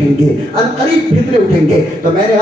اٹھیں گے، عنقریب فتنے اٹھیں گے۔ تو میں نے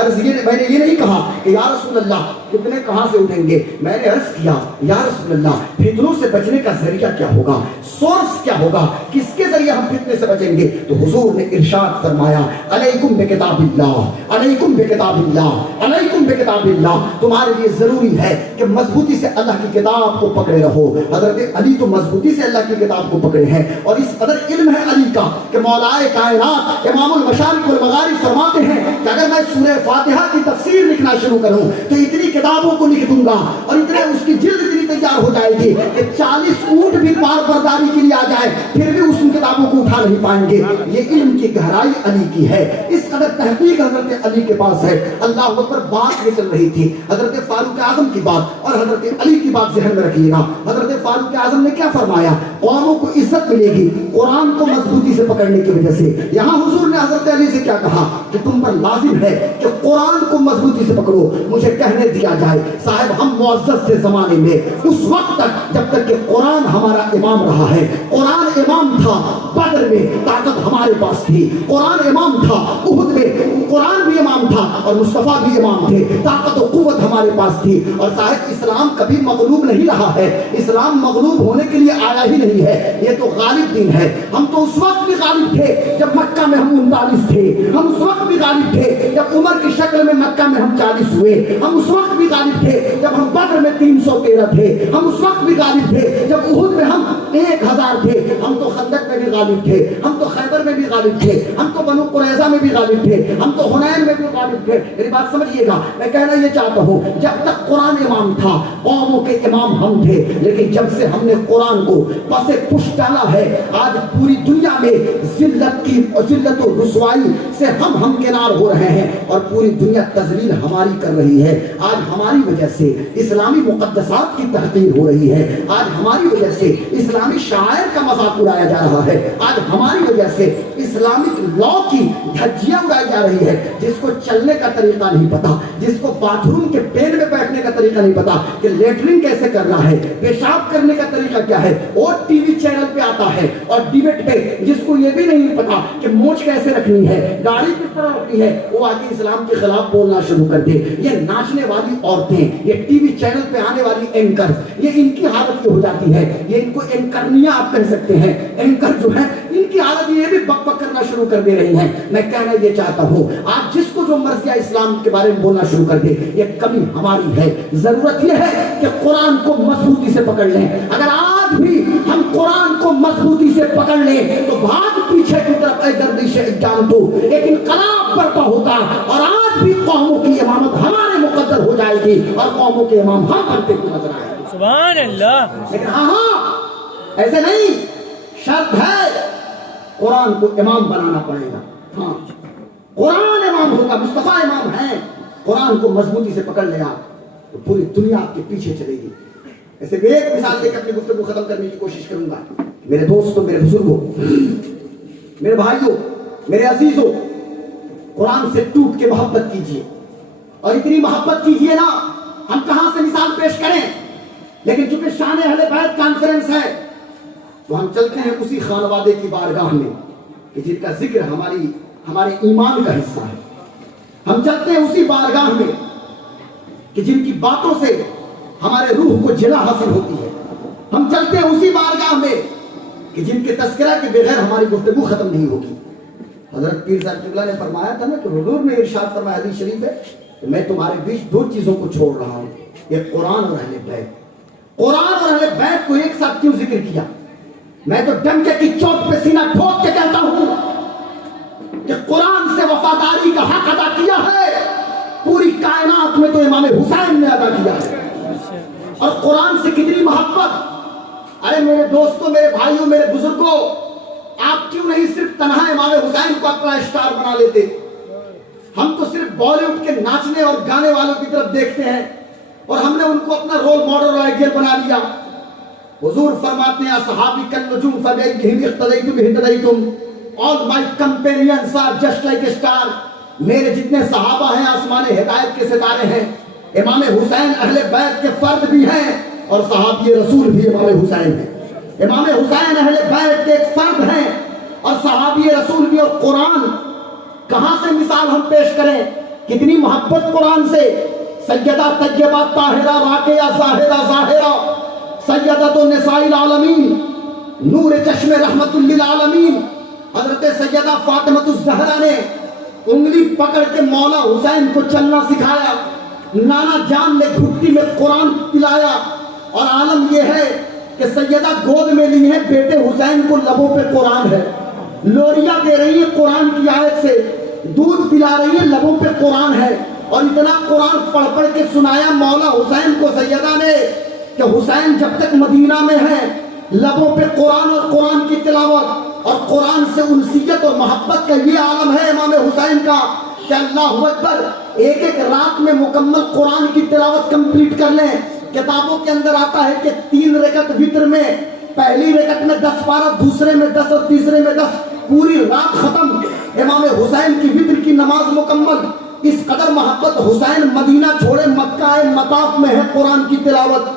یہ نہیں کہا کہ یا رسول اللہ فتنے کہاں سے اٹھیں گے، میں نے عرض کیا یا رسول اللہ فتنوں سے بچنے کا ذریعہ کیا ہوگا، سورس کیا ہوگا، کس کے ذریعے ہم فتنے سے بچیں گے؟ تو حضور نے ارشاد فرمایا علیکم بکتاب اللہ، علیکم بکتاب اللہ، علیکم بکتاب اللہ، تمہارے لیے ضروری ہے کہ مضبوطی سے اللہ کی کتاب کو پکڑے رہو۔ حضرت علی تو مضبوطی سے اللہ کی کتاب کو پکڑے ہیں، اور اس قدر علم ہے علی کا کہ مولا کائنات امام المشارق والمغارب فرماتے ہیں کہ اگر میں سورہ فاتحہ کی تفسیر لکھنا شروع کروں تو اتنی کتابوں کو لکھ دوں گا اور اتنے اس کی جلد اتنی تیار ہو جائے گی کہ 40 اونٹ بھی پار برداری کے لیے آ جائے پھر بھی اس کتابوں کو اٹھا نہیں پائیں گے۔ یہ علم کی گہرائی علی کی ہے، اس قدر تحقیق حضرت علی کے پاس ہے۔ اللہ اکبر، بات یہ چل رہی تھی حضرت فاروق اعظم کی بات اور حضرت علی کی بات ذہن میں رکھیے گا۔ حضرت فاروق اعظم نے کیا فرمایا؟ قوموں کو عزت ملے گی قرآن کو مضبوطی سے پکڑنے کی وجہ سے۔ یہاں حضور نے حضرت علی سے کیا کہا کہ تم پر لازم ہے کہ قرآن کو مضبوطی سے پکڑو۔ مجھے کہنے دیا جائے صاحب، ہم معزز تھے زمانے میں اس وقت تک جب تک کہ قرآن ہمارا امام رہا ہے۔ قرآن امام تھا بدر میں، طاقت ہمارے پاس تھی۔ قرآن امام تھا احد میں، قرآن بھی امام تھا اور مصطفیٰ بھی امام تھے، طاقت و قوت ہمارے پاس تھی۔ اور صاحب اسلام کبھی مغلوب نہیں رہا ہے، اسلام مغلوب ہونے کے لیے آیا ہی نہیں ہے، یہ تو غالب دین ہے۔ ہم تو اس وقت بھی غالب تھے جب مکہ میں ہم 39 تھے، ہم اس وقت بھی غالب تھے جب عمر کی شکل میں مکہ میں ہم 40 ہوئے، ہم اس وقت بھی غالب تھے جب ہم بدر میں 313 تھے، ہم اس وقت بھی غالب تھے جب احد میں ہم 1000 تھے، ہم تو خندق میں بھی غالب تھے، ہم تو خیبر میں بھی غالب تھے، ہم تو بنو قریظہ میں بھی غالب تھے، ہم تو حنین میں بھی غالب تھے۔ میری بات سمجھیے گا، میں کہنا یہ چاہتا ہوں جب تک قرآن امام تھا قوموں کے امام ہم تھے، لیکن جب سے ہم نے قرآن کو پس پشت ڈالا ہے آج پوری دنیا میں ذلت و رسوائی سے ہم ہمکنار ہو رہے ہیں اور پوری دنیا تذلیل ہماری کر رہی ہے۔ آج ہماری وجہ سے اسلامی مقدسات کی تحقیر ہو رہی ہے، آج ہماری وجہ سے اسلامی شاعر کا مذاق اڑایا جا رہا ہے، آج ہماری وجہ سے اسلامک لا کی دھجیاں اڑائی جا رہی ہے۔ جس کو چلنے کا طریقہ نہیں پتا، جس کو باتھ روم کے پین میں بیٹھنے کا طریقہ نہیں پتا کہ لیٹرنگ کیسے کرنا ہے، پیشاب کرنے کا طریقہ کیا ہے، اور ٹی وی چینل پہ آتا ہے اور ڈیبیٹ پہ جس کو یہ بھی نہیں پتا کہ مونچھ کیسے رکھنی ہے، گاڑی کس طرح رکھنی ہے، وہ آگے اسلام کے خلاف بولنا شروع کر دے۔ یہ ناچنے والی عورتیں، یہ ٹی وی چینل پہ آنے والی اینکر، یہ ان کی حالت یہ ہو جاتی ہے، یہ ان کو اینکرنیاں آپ کہہ سکتے ہیں، اینکر جو ہے ان کی حالت یہ بھی بک بک کرنا شروع کر دے رہی ہیں۔ میں کہنا یہ چاہتا ہوں آپ جس کو جو مرضی اسلام کے بارے میں بولنا شروع کر دے، یہ کمی ہماری ہے۔ ضرورت یہ ہے کہ قرآن کو مضبوطی سے پکڑ لیں۔ اگر آج بھی ہم قرآن کو مضبوطی سے پکڑ لیں تو بھاگ پیچھے کی طرف اے گردش جان تو ایک انقلاب برپا ہوتا اور آج بھی قوموں کی امامت ہمارے مقدر ہو جائے گی اور قوموں کے امام ہم بنتے ہوئے نظر آئے گے۔ سبحان اللہ۔ لیکن ہاں ایسے نہیں، شرط ہے قرآن کو امام بنانا پڑے گا۔ ہاں قرآن امام ہوگا، مصطفیٰ امام ہیں، قرآن کو مضبوطی سے پکڑ لیا تو پوری دنیا آپ کے پیچھے چلے گی۔ ایسے ایک مثال دے کے اپنی گفتگو ختم کرنے کی کوشش کروں گا۔ میرے دوستوں، میرے بزرگوں، میرے بھائیوں، میرے عزیزوں، قرآن سے ٹوٹ کے محبت کیجیے اور اتنی محبت کیجیے نا، ہم کہاں سے مثال پیش کریں، لیکن چونکہ شان اہل بیت کانفرنس ہے تو ہم چلتے ہیں اسی خانوادے کی بارگاہ میں کہ جن کا ذکر ہمارے ایمان کا حصہ ہے۔ ہم چلتے ہیں اسی بارگاہ میں کہ جن کی باتوں سے ہمارے روح کو جلا حاصل ہوتی ہے۔ ہم چلتے ہیں اسی بارگاہ میں کہ جن کے تذکرہ کے بغیر ہماری گفتگو ختم نہیں ہوگی۔ حضرت پیر صاحب قبلہ نے فرمایا تھا نا کہ حضور نے ارشاد فرمایا حدیث شریف ہے کہ میں تمہارے بیچ دو چیزوں کو چھوڑ رہا ہوں، یہ قرآن اور اہل بیت۔ قرآن اور اہل بیت کو ایک ساتھ کیوں ذکر کیا؟ میں تو ڈنکے کی چوٹ پہ سینہ ٹھوک کے کہتا ہوں کہ قرآن سے وفاداری کا حق ادا کیا ہے پوری کائنات میں تو امام حسین نے ادا کیا ہے۔ اور قرآن سے کتنی محبت! ارے میرے دوستوں، میرے بھائیوں، میرے بزرگوں، آپ کیوں نہیں صرف تنہا امام حسین کو اپنا اسٹار بنا لیتے؟ ہم تو صرف بالی ووڈ کے ناچنے اور گانے والوں کی طرف دیکھتے ہیں اور ہم نے ان کو اپنا رول ماڈل اور آئیڈیل بنا لیا۔ حضور فرماتے ہیں اصحابی کالنجوم فبأیہم اقتدیتم اہتدیتم، all my companions are just like a star۔ میرے جتنے صحابہ ہیں آسمان ہدایت کے ستارے ہیں۔ امام حسین اہل بیت کے فرد بھی ہیں اور صحابی رسول بھی امام حسین ہیں۔ امام حسین اہل بیت کے ایک فرد ہیں اور صحابی رسول بھی، اور قرآن کہاں سے مثال ہم پیش کریں؟ کتنی محبت قرآن سے. سیدہ طیبہ طاہرہ راقیہ زاہدہ ظاہرہ سیدۃ النساء العالمین نور چشم رحمت للعالمین حضرت سیدہ فاطمہ الزہرا نے انگلی پکڑ کے مولا حسین کو چلنا سکھایا. نانا جان نے گھٹی میں قرآن پلایا. اور عالم یہ ہے کہ سیدہ گود میں لی ہے بیٹے حسین کو, لبوں پہ قرآن ہے. لوریاں دے رہی ہے قرآن کی آیت سے, دودھ پلا رہی ہے, لبوں پہ قرآن ہے. اور اتنا قرآن پڑھ پڑھ کے سنایا مولا حسین کو سیدہ نے کہ حسین جب تک مدینہ میں ہے لبوں پہ قرآن اور قرآن کی تلاوت اور قرآن سے انسیت اور محبت کا یہ عالم ہے امام حسین کا کہ اللہ اکبر, ایک ایک رات میں مکمل قرآن کی تلاوت کمپلیٹ کر لیں. کتابوں کے اندر آتا ہے کہ 3 رکعت وتر میں, پہلی رکعت میں 10 پارہ, دوسرے میں 10 اور تیسرے میں 10, پوری رات ختم. امام حسین کی وتر کی نماز مکمل. اس قدر محبت. حسین مدینہ چھوڑے مکہ مطاف میں ہے قرآن کی تلاوت.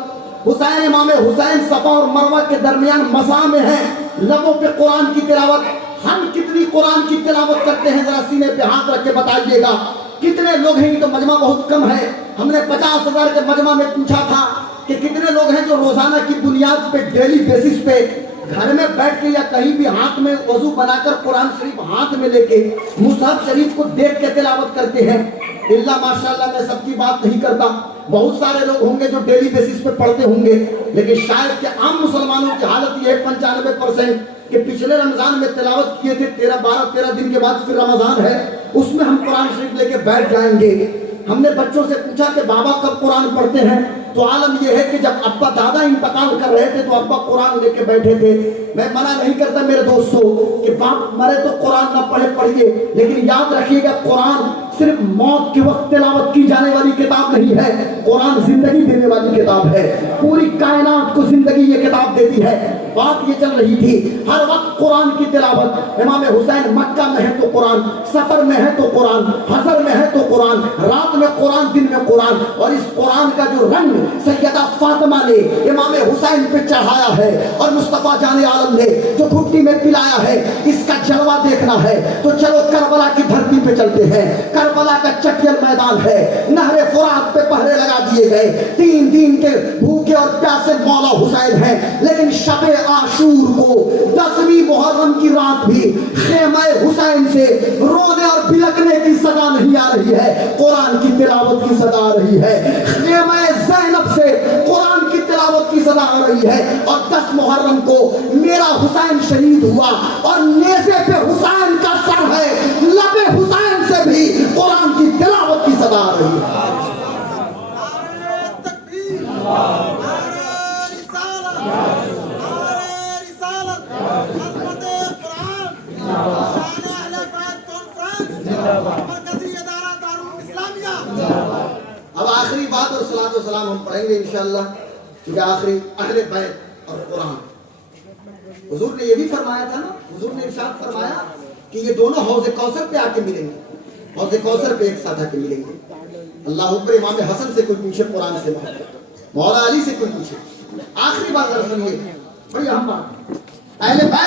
حسین امام حسین صفا اور مروہ کے درمیان مسا میں ہے, لبوں پہ قرآن کی تلاوت. ہم کتنی قرآن کی تلاوت کرتے ہیں؟ ذرا سینے پہ ہاتھ رکھ کے بتائیے گا کتنے لوگ ہیں؟ تو مجمع بہت کم ہے. ہم نے 50,000 کے مجمع میں پوچھا تھا کہ کتنے لوگ ہیں جو روزانہ کی بنیاد پہ ڈیلی بیسس پہ گھر میں بیٹھ کے یا کہیں بھی ہاتھ میں وضو بنا کر قرآن شریف ہاتھ میں لے کے مصحف شریف کو دیکھ کے تلاوت کرتے ہیں؟ اللہ ماشاءاللہ میں سب کی بات نہیں کرتا, بہت سارے لوگ ہوں گے جو ڈیلی بیسس پہ پڑھتے ہوں گے, لیکن شاید کہ عام مسلمانوں کی حالت یہ ہے 95% کہ پچھلے رمضان میں تلاوت کیے تھے 13 دن کے بعد پھر رمضان ہے, اس میں ہم قرآن شریف لے کے بیٹھ جائیں گے. ہم نے بچوں سے پوچھا کہ بابا کب قرآن پڑھتے ہیں؟ تو عالم یہ ہے کہ جب ابا دادا انتقال کر رہے تھے تو ابا قرآن لے کے بیٹھے تھے. میں منع نہیں کرتا میرے دوستوں کہ باپ مرے تو قرآن نہ پڑھیے, لیکن یاد رکھیے گا قرآن صرف موت کے وقت تلاوت کی جانے والی کتاب نہیں ہے, قرآن زندگی دینے والی کتاب ہے. پوری کائنات کو زندگی یہ کتاب دیتی ہے. بات یہ چل رہی تھی ہر وقت قرآن کی تلاوت. امام حسین مکہ میں ہے تو قرآن, سفر میں ہے تو قرآن, حضر میں ہے تو قرآن, رات میں قرآن, دن میں قرآن. اور اس قرآن کا جو رنگ سیدہ فاطمہ نے امام حسین پہ چڑھایا ہے اور مصطفیٰ جان عالم نے جو گھٹی میں پلایا ہے, اس کا جلوہ دیکھنا ہے تو چلو کربلا کی دھرتی پہ چلتے ہیں. کربلا کا چٹیل میدان ہے, نہر فرات پہ پہرے لگا دیے گئے, 3 دن کے بھوکے اور پیاسے مولا حسین ہیں, لیکن شب عاشور کو 10ویں محرم کی رات بھی خیمہ حسین سے رونے اور بلکنے کی صدا نہیں آ رہی ہے, قرآن کی تلاوت کی صدا آ رہی ہے. خیمہ زینب سے قرآن کی تلاوت کی صدا آ رہی ہے. اور 10 محرم کو میرا حسین شہید ہوا اور نیزے پہ حسین کا سر ہے, لب حسین سے بھی قرآن کی تلاوت کی صدا آ رہی ہے. اب آخری بات اور صلاۃ و سلام ہم پڑھیں گے انشاءاللہ, کیونکہ آخری اہل بیت اور قرآن. حضور نے یہ بھی فرمایا تھا نا, حضور نے ارشاد فرمایا کہ یہ دونوں حوض کوثر پہ آ کے ملیں گے, حوض کوثر پہ ایک ساتھ آ کے ملیں گے. اللہ اکبر. امام حسن سے کوئی پوچھے قرآن سے محبت, مولا علی سے کوئی پوچھے. آخری بات ذرا سنیے, بڑی اہم بات. اہل بیت